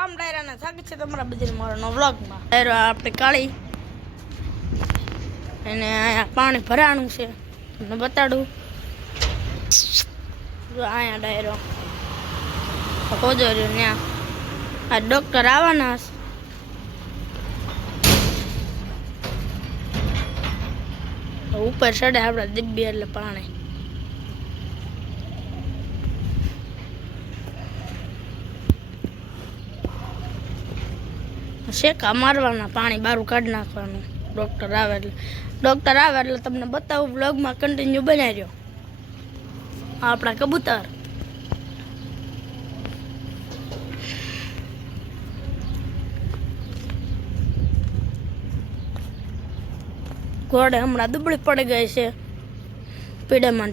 આમ ડાયરાના સ્વાગત છે તમારા બધાને મારા વ્લોગમાં. ડાયરો આપણે કાળી અને અહીંયા પાણી ભરાણું છે તમને બતાડું. જો અહીંયા ડાયરો હોજો રહ્યો ત્યાં આ ડૉક્ટર આવવાના છે ઉપર ચડે આપણા દિબ્બી એટલે પાણી શેકા મારવાના પાણી બારું કાઢી નાખવાનું. ડૉક્ટર આવે એટલે તમને બતાવું. વ્લોગમાં કન્ટિન્યુ બનાવી રહ્યો. આપણા કબૂતર ઘોડે હમણાં દુબળી પડી ગઈ છે પીડામાં.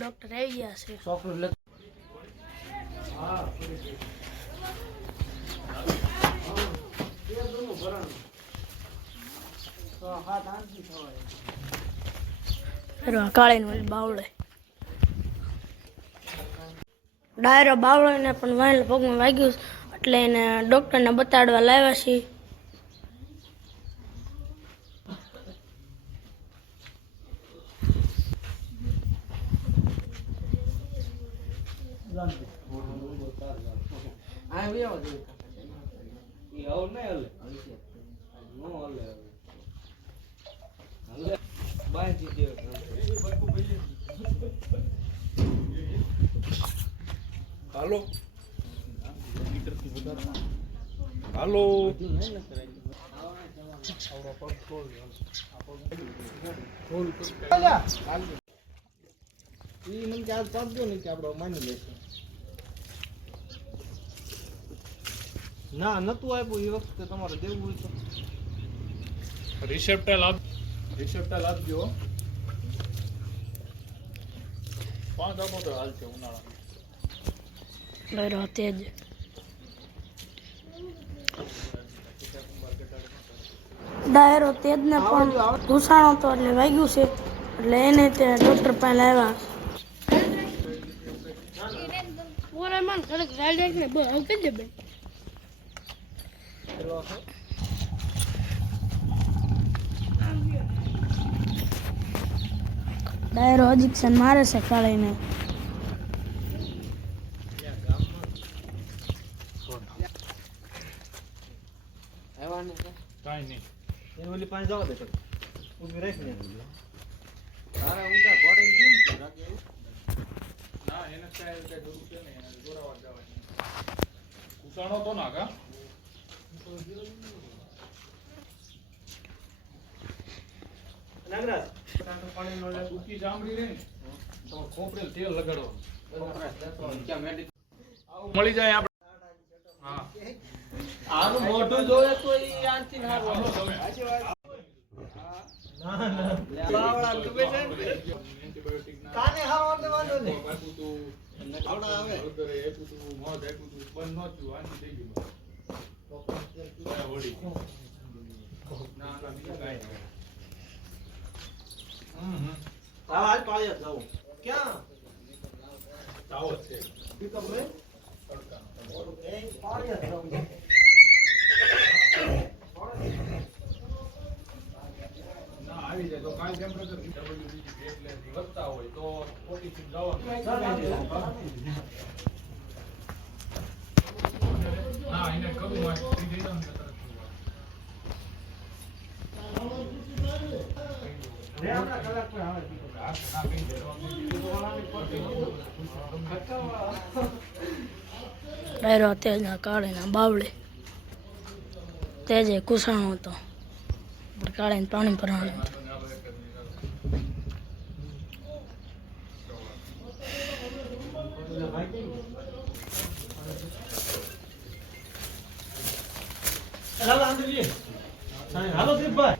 ડોક્ટર આવી ગયા છે. કાળીનું બાવળે ડાયરો બાવળો ને પણ વાયલ પગમાં વાગ્યું એટલે એને ડૉક્ટરને બતાડવા લાવ્યા છીએ. હાલો હાલો ના નતું આપ્યું એ વખતે તમારે દેવું હોય તો રિસેપ્ટર આપજો. 5 આપો તો હાલ છે ઉનાળા. તેજ ડાયરો તેજને પણ ઘૂસાણો તો એટલે વાગ્યું છે એટલે એને તે ડૉક્ટર પાસે આવ્યા. ડાયરો ઇન્જેક્શન મારે છે કાળીને. કાંઈ નહીં એને ઓલી પાંચ જવા દે ઉભી રાખીને તારા ઉડા ઘોડે કેમ છે રાખે ના એને કાંઈ જરૂર છે નહીં. એને જોરાવા જવાની કુસાણો તો ના કા નાગરાજ પાણીનો સૂકી ચામડી રહે ને તો ખોપરેલ તેલ લગાડો મળી જાય આપણે. હા આનું મોઢું જોવે તો ઈ આંતી ના હાલો તમે બાવળા ડૂબે છે ને એન્ટીબાયોટિક ના કાને હાવ વાંધો ને બાપુ તું આવડા આવે અગર એકું તું મોઢ એકું તું બંધ ન થયું આની થઈ ગયું હોળી ના બીજું કાંઈ નહીં. આજ પાળિયા જાવ ક્યાં તાવો છે પિકઅપ રે એ પાળિયા જાવ ના આવી જાય તો કાંઈ ટેમ્પરેચર WBC એટલે વધતા હોય તો 46 જવાનું. ના એને કરું માં થઈ જાય ને તરત રે આપણા કલાક પર આવે ના કઈ ડાયરો તેજના કાળીના બાવળે તેજે કુસાણો હતો પણ કાળીને પાણી ભરાણું હતું. હાલો આંદ્રજી હાલો દીપભાઈ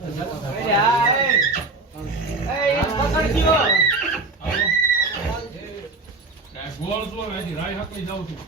એ પકડ ગયો આ ગોળ જો હજી રાઈ હાકલી જાઉં છું